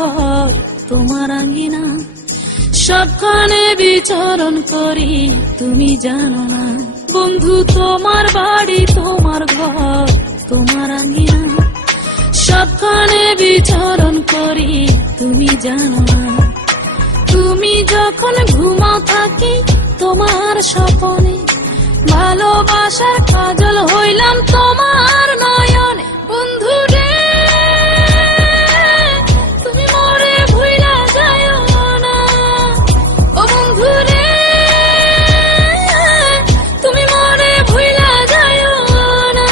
ঘর তোমার আঙ্গিনা, সবখানে বিচরণ করি তুমি জানো না। বন্ধু তোমার বাড়ি তোমার ঘর তোমার আঙ্গিনা, সবখানে বিচরণ করি তুমি জানো না। তুমি যখন ঘুমাও থাকি তোমার স্বপনে, ভালোবাসার কাজল হইলাম তোমার নয়নে। বন্ধু রে তুমি মরে ভুইলা যায়ো না, ও বন্ধু রে তুমি মরে ভুইলা যায়ো না।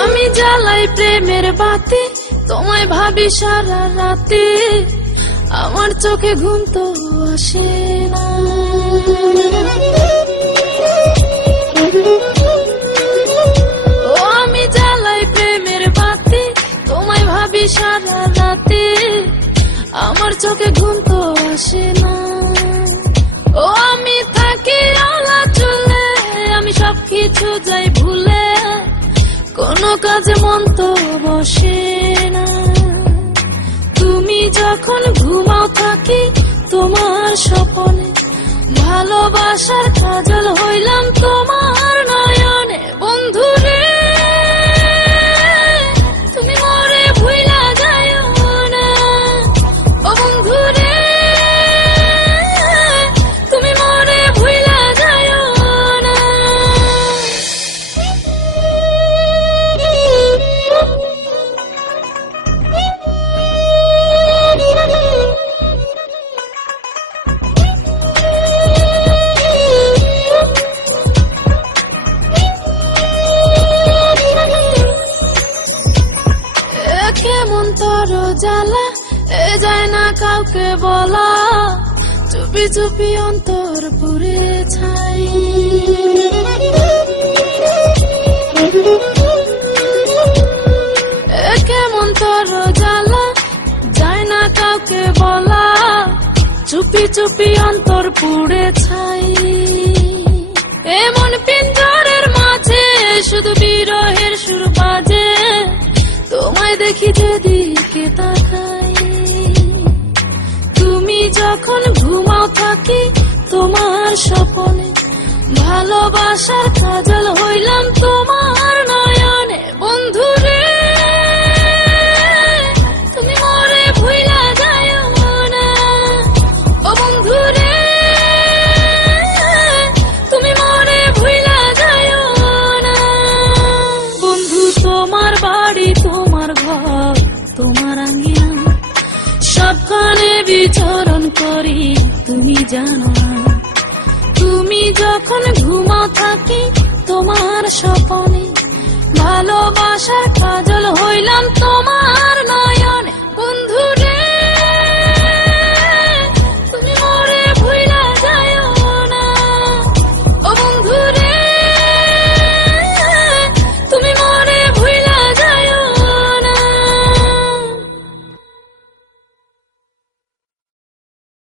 আমি জ্বালাই প্রেমের বাতি, তোমায় ভাবি সারা রাতে, আমার চোখে ঘুম তো আসে না। ও আমি জ্বালাই প্রেমের বাতি, তোমায় ভাবি সারা রাতে, আমার চোখে ঘুম তো আসে না। ও আমি থাকি আলা চুলে, আমি সবকিছু যাই ভুলে, কোনো কাজে মন তো বসে না। তুমি যখন ঘুমাও থাকি তোমার স্বপনে, ভালোবাসার কাজল হইলাম তোমার নয়নে। বন্ধু রে তুমি মরে ভুইলা যায়ো না, ও বন্ধু রে তুমি মরে ভুইলা যায়ো না। কেমন তোর জ্বালা এ যায় না কাউকে বলা, চুপি চুপি অন্তর পুরে ছাই। কেমন তোর জ্বালা যায় না কাউকে বলা, চুপি চুপি অন্তর পুড়ে ছাই। এমন পিঞ্জরের মাঝে শুধু বিরহের সুর বাজে, তোমায় দেখি যেদিকে তাকাই। তুমি যখন ঘুমাও থাকি তোমার স্বপনে, ভালোবাসার কাজল হইলাম তোমার নয়নে। বন্ধু রে তুমি মরে ভুইলা যায়ো না, ও বন্ধু রে তুমি মরে ভুইলা যায়ো না। বন্ধু তোমার বাড়ি তোমার ঘর তোমার আঙ্গিনা, সবখানে বিচরণ করি তুমি জানো না। তুমি যখন ঘুমাও থাকি তোমার স্বপনে, ভালোবাসার কাজল হইলাম তোমার